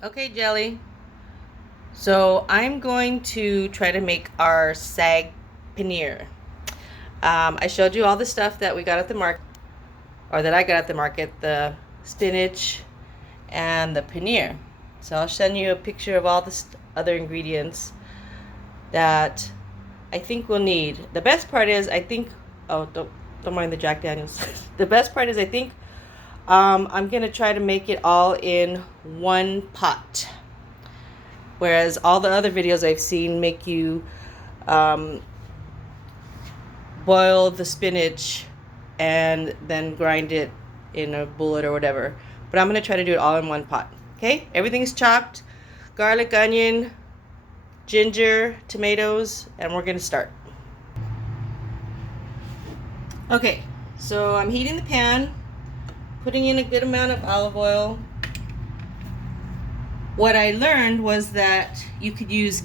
Okay, Jelly. So I'm going to try to make our Saag Paneer. I showed you all the stuff that we got at the market, or that I got at the market, the spinach and the paneer. So I'll send you a picture of all the other ingredients that I think we'll need. The best part is oh, don't mind the Jack Daniels. The best part is I'm gonna try to make it all in one pot. Whereas all the other videos I've seen make you um, boil the spinach and then grind it in a bullet or whatever. But I'm going to try to do it all in one pot. Okay? Everything's chopped. Garlic, onion, ginger, tomatoes, and we're going to start. Okay, so I'm heating the pan, putting in a good amount of olive oil. What I learned was that you could use,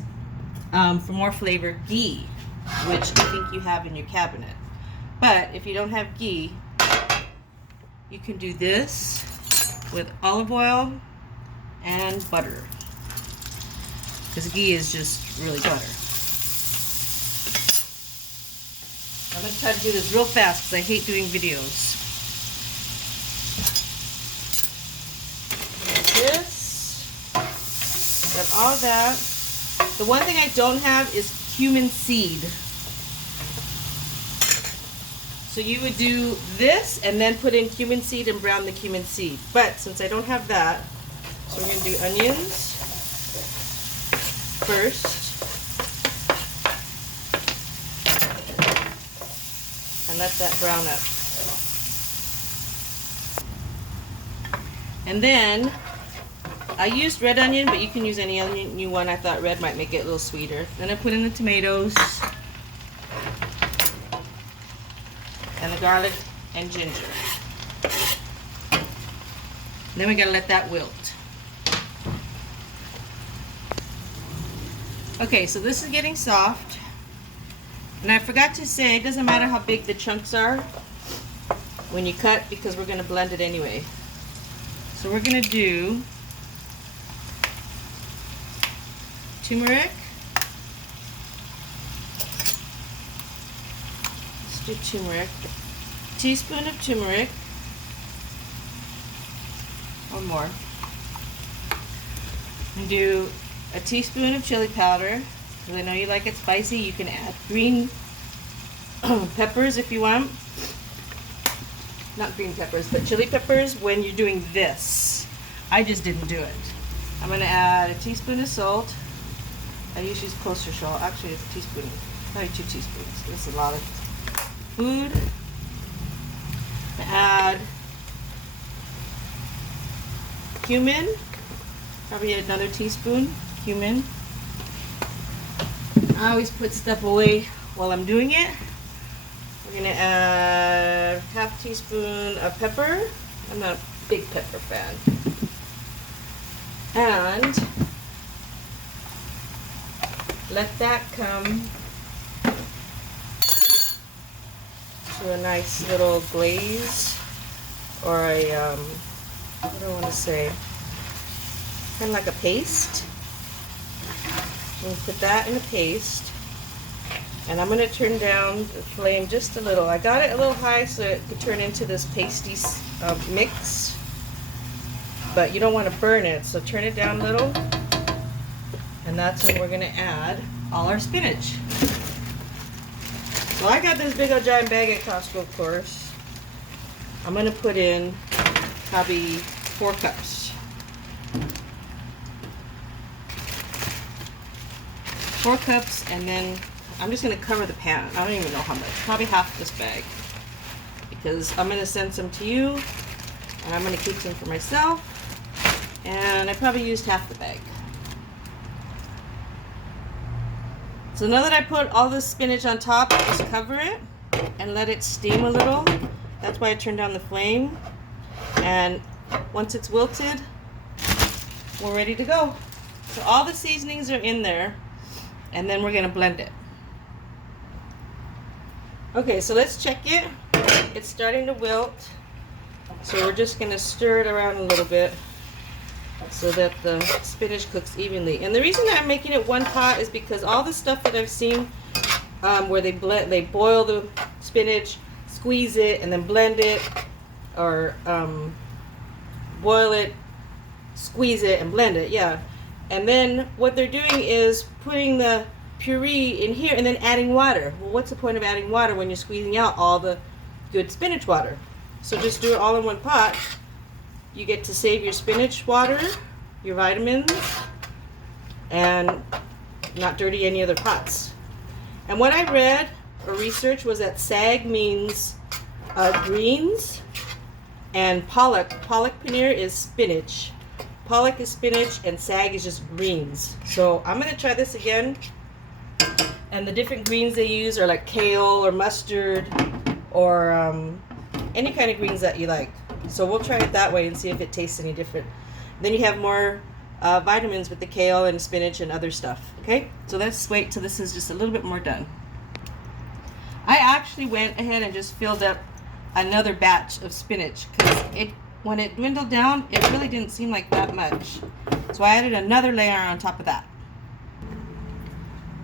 for more flavor, ghee, which I think you have in your cabinet. But if you don't have ghee, you can do this with olive oil and butter, because ghee is just really butter. I'm going to try to do this real fast because I hate doing videos. This, got all that. The one thing I don't have is cumin seed. So you would do this and then put in cumin seed and brown the cumin seed. But since I don't have that, so we're going to do onions first. And let that brown up. And then I used red onion, but you can use any onion you want. I thought red might make it a little sweeter. Then I put in the tomatoes and the garlic and ginger. Then we gotta let that wilt. Okay, so this is getting soft. And I forgot to say, it doesn't matter how big the chunks are when you cut, because we're gonna blend it anyway. So we're gonna do turmeric. Let's do turmeric. A teaspoon of turmeric. One more. And do a teaspoon of chili powder. Because I know you like it spicy. You can add green peppers if you want. Not green peppers, but chili peppers when you're doing this. I just didn't do it. I'm going to add a teaspoon of salt. I usually use kosher salt. Actually, it's a teaspoon. Probably 2 teaspoons. That's a lot of food. Add cumin. Probably another teaspoon cumin. I always put stuff away while I'm doing it. We're going to add half teaspoon of pepper. I'm not a big pepper fan. And let that come to a nice little glaze, or a, what do I want to say? Kind of like a paste. We'll put that in a paste. And I'm going to turn down the flame just a little. I got it a little high so it could turn into this pasty mix. But you don't want to burn it, so turn it down a little. And that's when we're going to add all our spinach. So I got this big old giant bag at Costco, of course. I'm going to put in probably 4 cups. 4 cups, and then I'm just going to cover the pan. I don't even know how much. Probably half this bag. Because I'm going to send some to you, and I'm going to keep some for myself. And I probably used half the bag. So now that I put all the spinach on top, just cover it and let it steam a little. That's why I turned down the flame. And once it's wilted, we're ready to go. So all the seasonings are in there, and then we're going to blend it. Okay, so let's check it. It's starting to wilt. So we're just going to stir it around a little bit. so that the spinach cooks evenly. And the reason that I'm making it one pot is because all the stuff that I've seen where they boil the spinach, squeeze it, and then blend it, or boil it, squeeze it, and blend it, yeah. And then what they're doing is putting the puree in here and then adding water. Well, what's the point of adding water when you're squeezing out all the good spinach water? So just do it all in one pot. You get to save your spinach water, your vitamins, and not dirty any other pots. And what I read or researched was that Saag means greens, and Palak paneer is spinach. Palak is spinach and Saag is just greens. So I'm going to try this again. And the different greens they use are like kale or mustard or any kind of greens that you like. So we'll try it that way and see if it tastes any different. Then you have more vitamins with the kale and spinach and other stuff. Okay, so let's wait till this is just a little bit more done. I actually went ahead and just filled up another batch of spinach because when it dwindled down, it really didn't seem like that much. So I added another layer on top of that.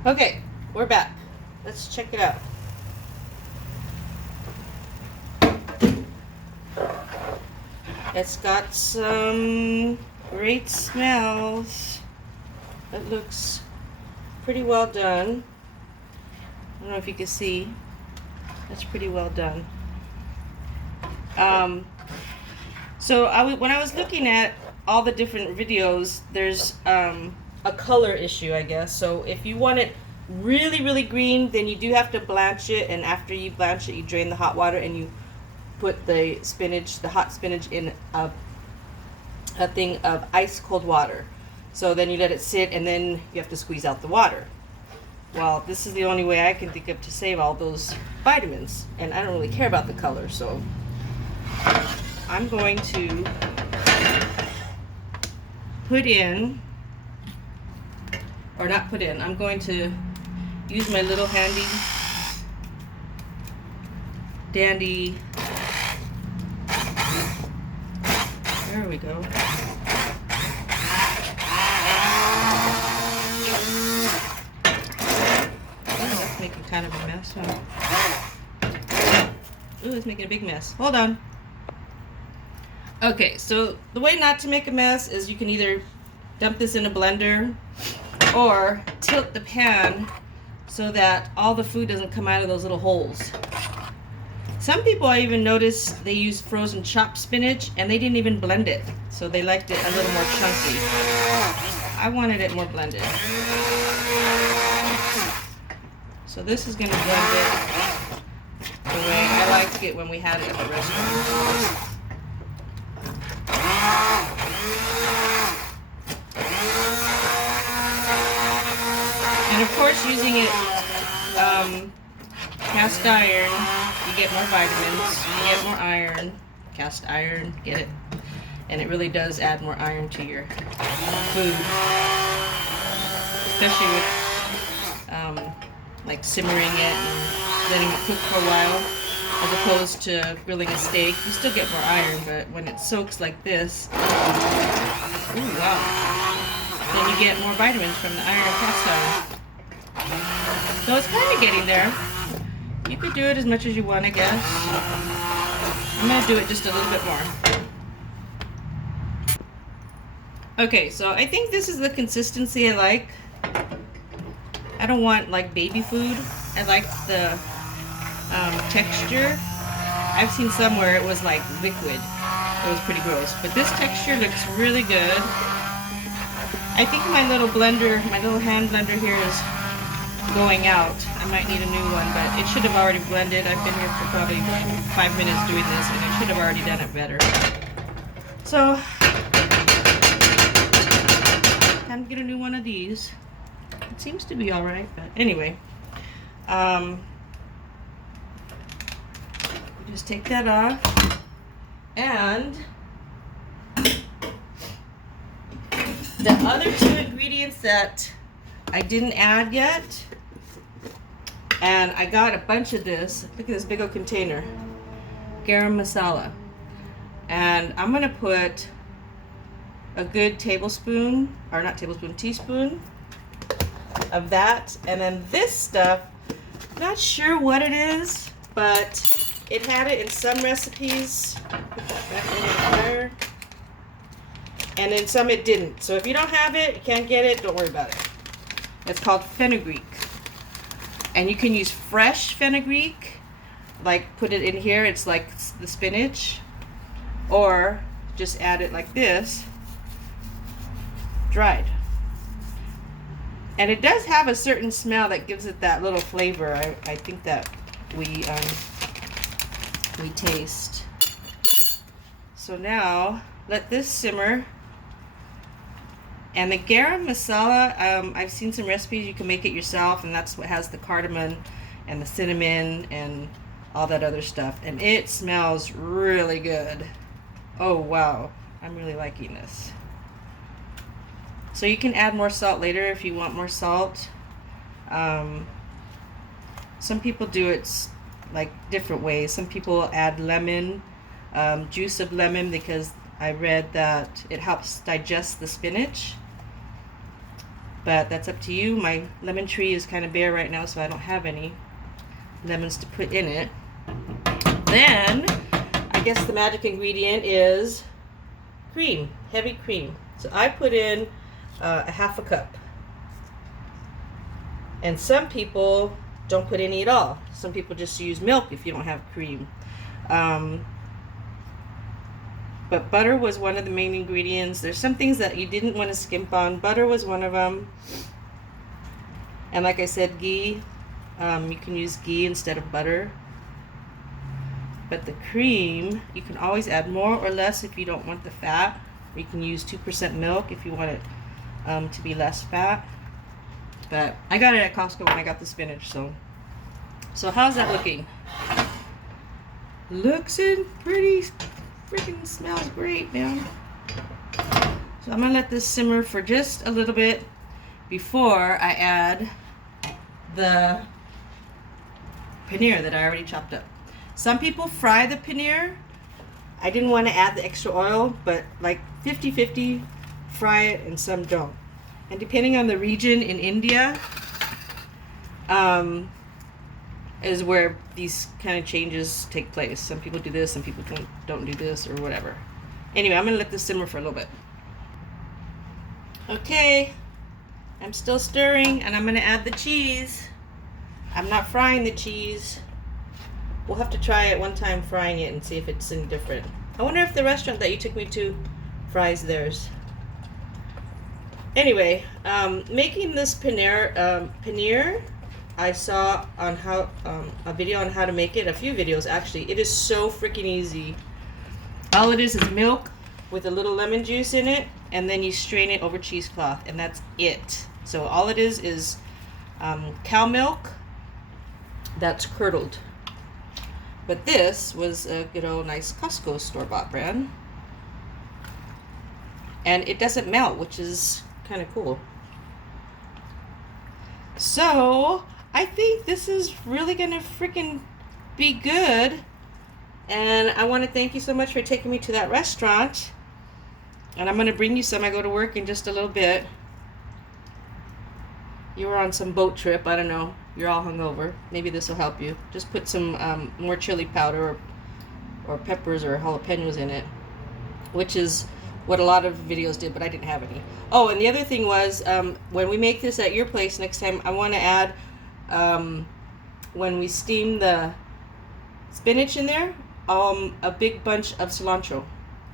Okay, we're back. Let's check it out. It's got some great smells. It looks pretty well done. I don't know if you can see. That's pretty well done. So when I was looking at all the different videos, there's a color issue, I guess. So if you want it really, really green, then you do have to blanch it. And after you blanch it, you drain the hot water and you put the spinach, the hot spinach, in a thing of ice cold water. So then you let it sit and then you have to squeeze out the water. Well, this is the only way I can think of to save all those vitamins. And I don't really care about the color, so I'm going to put in, or not put in, I'm going to use my little handy dandy, there we go. Oh, that's making kind of a mess, huh? Ooh, it's making a big mess. Hold on. Okay, so the way not to make a mess is you can either dump this in a blender or tilt the pan so that all the food doesn't come out of those little holes. Some people, I even noticed, they use frozen chopped spinach and they didn't even blend it. So they liked it a little more chunky. I wanted it more blended. So this is going to blend it the way I liked it when we had it at the restaurant. And of course, using it cast iron, you get more vitamins, you get more iron. Cast iron, get it? And it really does add more iron to your food, especially with like simmering it and letting it cook for a while, as opposed to grilling a steak. You still get more iron, but when it soaks like this, ooh, wow, then you get more vitamins from the iron cast iron. So it's kind of getting there. You could do it as much as you want, I guess. I'm going to do it just a little bit more. Okay, so I think this is the consistency I like. I don't want like baby food. I like the texture. I've seen some where it was like liquid. It was pretty gross. But this texture looks really good. I think my little blender, my little hand blender here is going out. I might need a new one, but it should have already blended. I've been here for probably 5 minutes doing this, and it should have already done it better. So, time to get a new one of these. It seems to be alright, but anyway. Just take that off. And the other two ingredients that I didn't add yet, and I got a bunch of this. Look at this big old container. Garam masala. And I'm going to put a good tablespoon, or not tablespoon, teaspoon of that. And then this stuff, not sure what it is, but it had it in some recipes. Put that back over the fire. And in some it didn't. So if you don't have it, you can't get it, don't worry about it. It's called fenugreek. And you can use fresh fenugreek, like put it in here, it's like the spinach, or just add it like this, dried. And it does have a certain smell that gives it that little flavor. I think that we taste. So now let this simmer. And the garam masala, I've seen some recipes you can make it yourself, and that's what has the cardamom and the cinnamon and all that other stuff, and it smells really good. Oh wow, I'm really liking this. So you can add more salt later if you want more salt. Some people do it like different ways. Some people add lemon, juice of lemon, because I read that it helps digest the spinach. But that's up to you. My lemon tree is kind of bare right now, so I don't have any lemons to put in it. Then, I guess the magic ingredient is cream, heavy cream. So I put in a half a cup. And some people don't put any at all. Some people just use milk if you don't have cream. But butter was one of the main ingredients. There's some things that you didn't want to skimp on. Butter was one of them. And like I said, ghee. You can use ghee instead of butter. But the cream, you can always add more or less if you don't want the fat. You can use 2% milk if you want it to be less fat. But I got it at Costco when I got the spinach. So how's that looking? Looks in pretty... freaking smells great, man. So I'm gonna let this simmer for just a little bit before I add the paneer that I already chopped up. Some people fry the paneer. I didn't want to add the extra oil, but like 50-50 fry it and some don't. And depending on the region in India, is where these kind of changes take place. Some people do this, some people don't do this, or whatever. Anyway, I'm gonna let this simmer for a little bit. Okay, I'm still stirring, and I'm gonna add the cheese. I'm not frying the cheese. We'll have to try it one time frying it and see if it's any different. I wonder if the restaurant that you took me to fries Anyway, making this paneer, I saw on a video on how to make it, a few videos actually. It is so freaking easy. All it is milk with a little lemon juice in it, and then you strain it over cheesecloth, and that's it. So all it is cow milk that's curdled. But this was a good old nice Costco store-bought brand. And it doesn't melt, which is kind of cool. So I think this is really gonna freaking be good. And I want to thank you so much for taking me to that restaurant. And I'm gonna bring you some. I go to work in just a little bit. You were on some boat trip, I don't know. You're all hungover. Maybe this will help you. Just put some more chili powder or peppers or jalapenos in it, which is what a lot of videos did, but I didn't have any. Oh, and the other thing was, when we make this at your place next time, I want to add, when we steam the spinach in there, a big bunch of cilantro.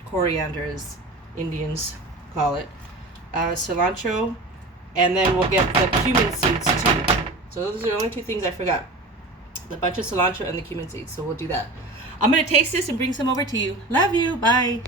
Coriander, as Indians call it. Cilantro, and then we'll get the cumin seeds too. So those are the only two things I forgot. The bunch of cilantro and the cumin seeds, so we'll do that. I'm going to taste this and bring some over to you. Love you. Bye.